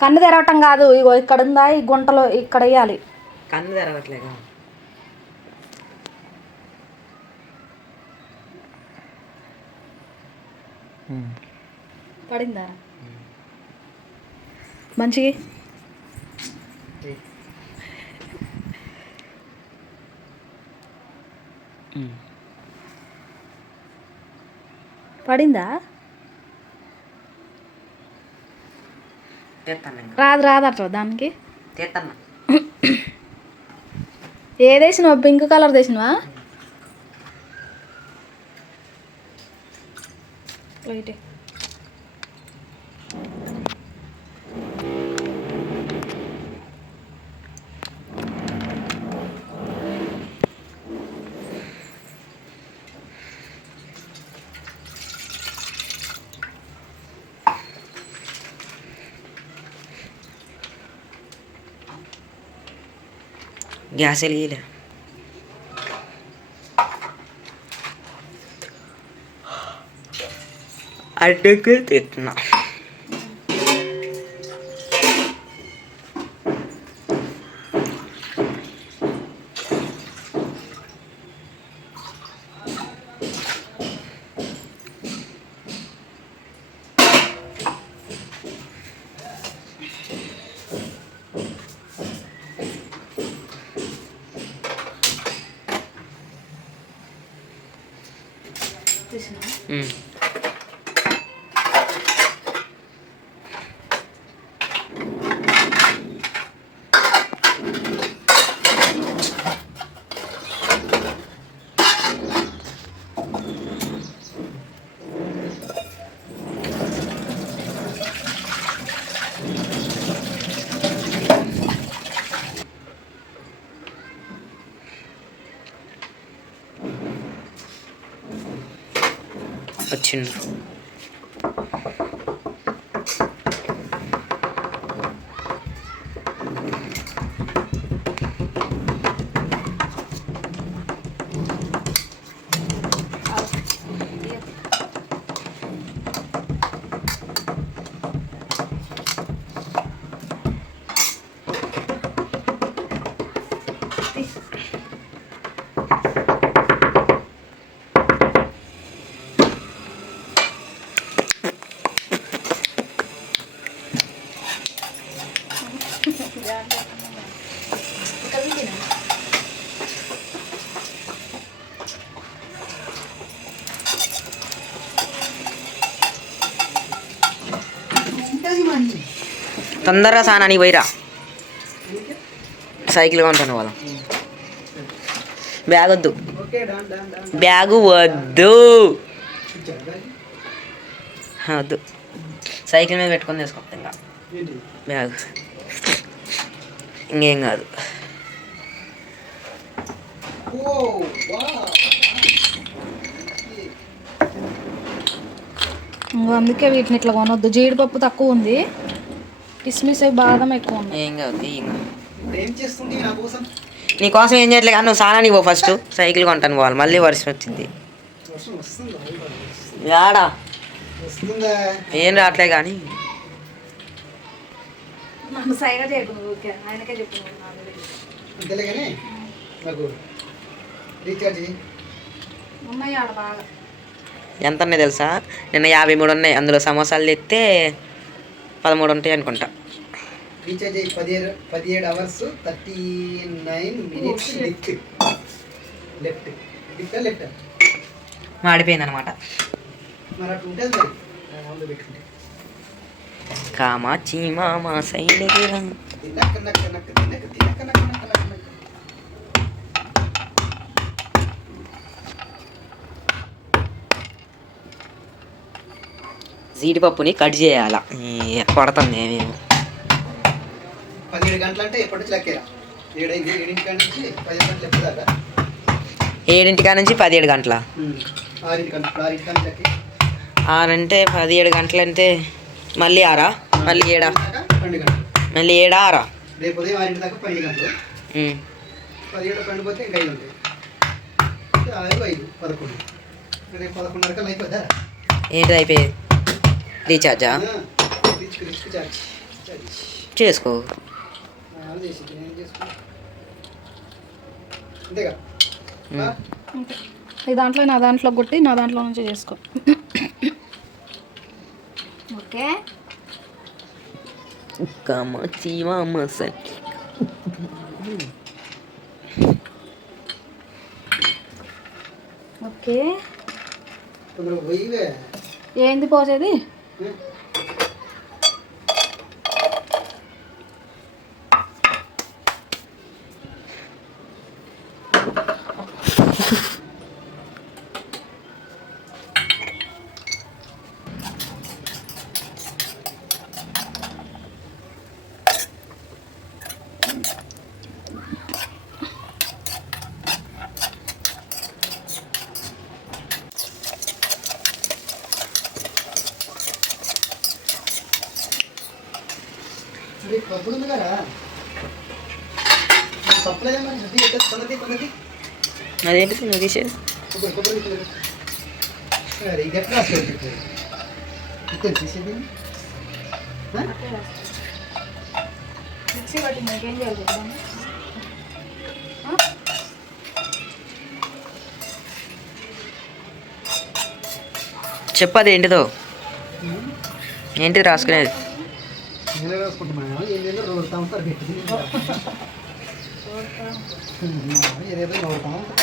కన్ను తెరవటం కాదు ఇగో ఇక్కడ ఉందా ఈ గుంటలో ఇక్కడ వేయాలి. కన్ను తెరవట్లేగా? పడిందా? మంచిగా పడిందా తీస్తాను ఇంకా రాదు రాదట దానికి. ఏదేసినావు పింక్ కలర్ తెసినవా లైట్ ഗ്യാസലിയില അടുക്ക് തിട്ടണം Mm. Cheers. తొందరగా సానానికి పోయిరా. సైకిల్ కొంటాను వాళ్ళం బ్యాగ్ వద్దు. బ్యాగు వద్దు. వద్దు. సైకిల్ మీద పెట్టుకొని తీసుకొస్తా ఇంకా. బ్యాగ్. ఇంకేం కాదు. అందుకే వీటిని ఇట్లా కొనొద్దు. జీడిపప్పు తక్కువ ఉంది. కిస్మిస్ అవి బాదం ఎక్కువ ఉంది. ఏం కాదు ఏం కాదు. ఏం చేస్తుంది నా కోసం? నీ కోసం ఏం చేయట్లే కానీ నువ్వు సానానికి పో ఫస్ట్ సైకిల్ కొంటాను పోవాలి మళ్ళీ వర్షం వచ్చింది. యాడా? వస్తుందా? ఏం రావట్లే కానీ. ఎంత ఉన్నాయి తెలుసా? నిన్న యాభై మూడు ఉన్నాయి అందులో సమోసాలు తెస్తే పదమూడు ఉంటాయి అనుకుంటా. రీఛార్జ్ అయ్యి పదిహేడు పదిహేడు hours thirty nine minutes left. Left. Left left? మాడిపోయింది అనమాట మరి అట్లా ఉంటుంది మామూలుగా పెట్టుకుంటే. కామాచి మామ సైడ్ జీడిపప్పుని కట్ చేయాల. కొడతాం మేము పదిహేడు గంటలు అంటే ఎప్పటి ఏడింటికా నుంచి పదిహేడు గంటల ఆరింటి పదిహేడు గంటలు. అంటే మళ్ళీ ఆరా? మళ్ళీ ఏడా? మళ్ళీ ఏడా ఆరా? రేపు ఉదయం ఆరింటి దాకా పన్నెండు గంటలు. ఉమ్. పదిహేడు పన్నెండు పోతే ఇంకా ఐదు ఉంటాయి. ఆరు ఐదు పదకొండు. రేపు అయిపోద్దా? ఏంటిది అయిపోయేది? రీఛార్జా చేసుకో. ఈ దాంట్లో నా దాంట్లో కొట్టి నా దాంట్లో నుంచి చేసుకో. ఓకే? కామాచి మామసై ఓకే. ఏంది పోసేది? Good. ఉంది కదా. మరి అదేంటి నువ్వు తీసేది? కొబ్బరి కొబ్బరి తీసుకోలేదు సరే ఇది ఎట్లా రాసుకోవాలి ఇక్కడ తీసేది? ఆ? మిక్సీ పట్టింది ఏం చేయాలి చెప్పండి చెప్పు అది ఏంటిదో ఏంటిది రాసుకునేది? నేనే రాసుకుంటున్నాను. ఏదేదో రోడుతా ఉంటారు పెట్టుకుని ఏదేదో రోడుతా ఉంటారు.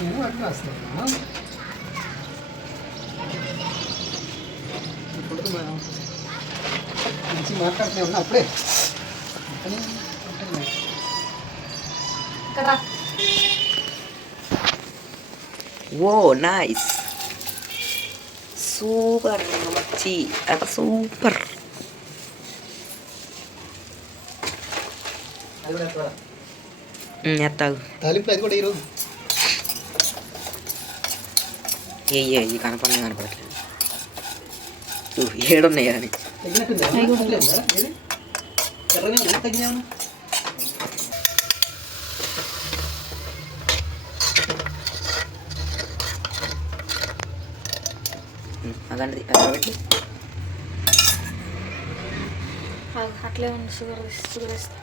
నేను అట్లా రాస్తాను. ఇప్పుడు మనం మంచి మాట్లాడుతూనే ఉన్నా అప్పుడే. ఓ నైస్. సూపర్ మచ్చి అది సూపర్ అది కూడా ఎట్లా? ఎత్తాగు. తాలింపులు అది కూడా ఈరోజు ఏ కనపడి కనపడట్లేదు. చూ, ఏడున్నాయి అని? అదండి అట్లే ఉంది షుగర్ షుగర్ వేస్తా.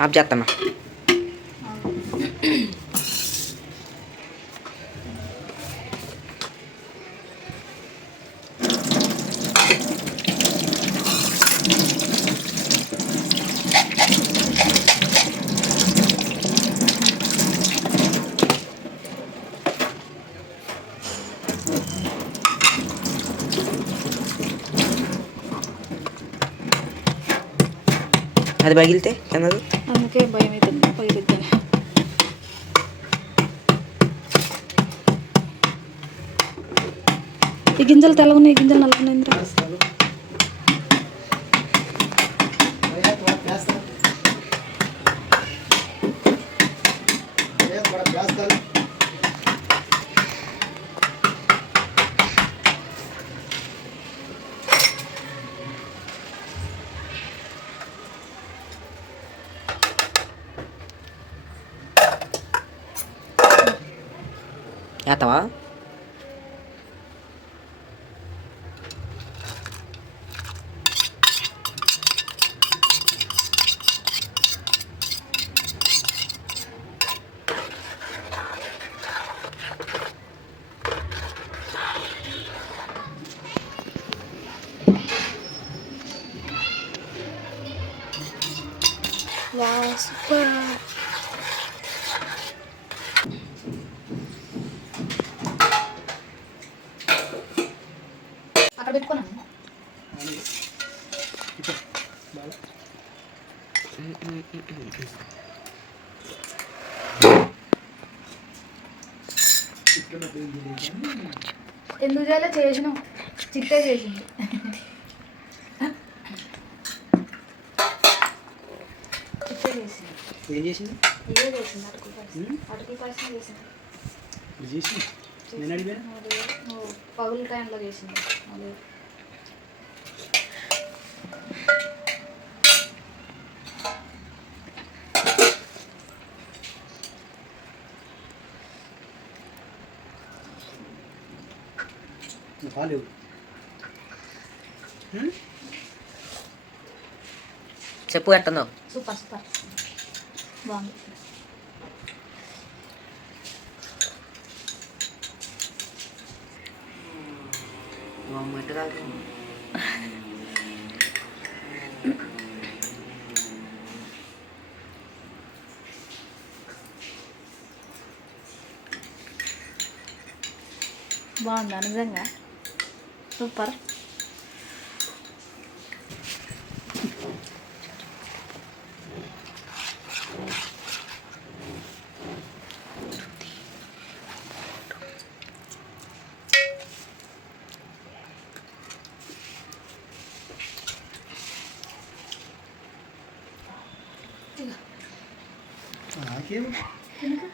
ఆఫ్ చేస్తాను అది పగిలితే కిందది అందుకే భయం అవుతుంది పగిలిద్దని ఈ గింజలు తెల్లగున్నాయి ఈ గింజలు నల్లగున్నాయి వావ్ సూపర్. అక్కడ పెట్టుకున్నాను ఎందుకు చేయాలో చేసిన. చిట్టే చేసింది చిట్టే చేసింది ఏం చేసింది? చేసింది నేను అడిగాను? పగులు టైంలో చేసింది. హ్మ్? చెప్పు ఎట్టుందో? Super super. బాగుంది బాగుందా నిజంగా సూపర్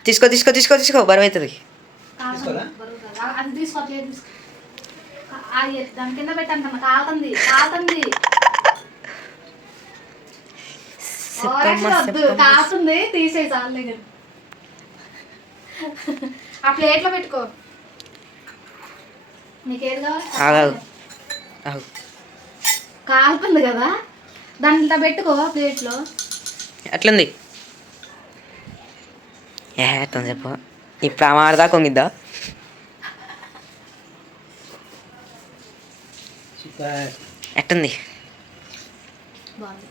తీసుకో తీసుకో తీసుకో తీసుకో బరువు అవుతుంది. ఆ ప్లేట్లో పెట్టుకో. నీకేది కావాలి. కాలుతుంది. కదా? దాంట్లో పెట్టుకో ప్లేట్లో. ఎట్లుంది ఏ ఎట్లా చెప్పు ఇప్పుడు కొంగిద్దా సూపర్ ఎట్టుంది బాగుంది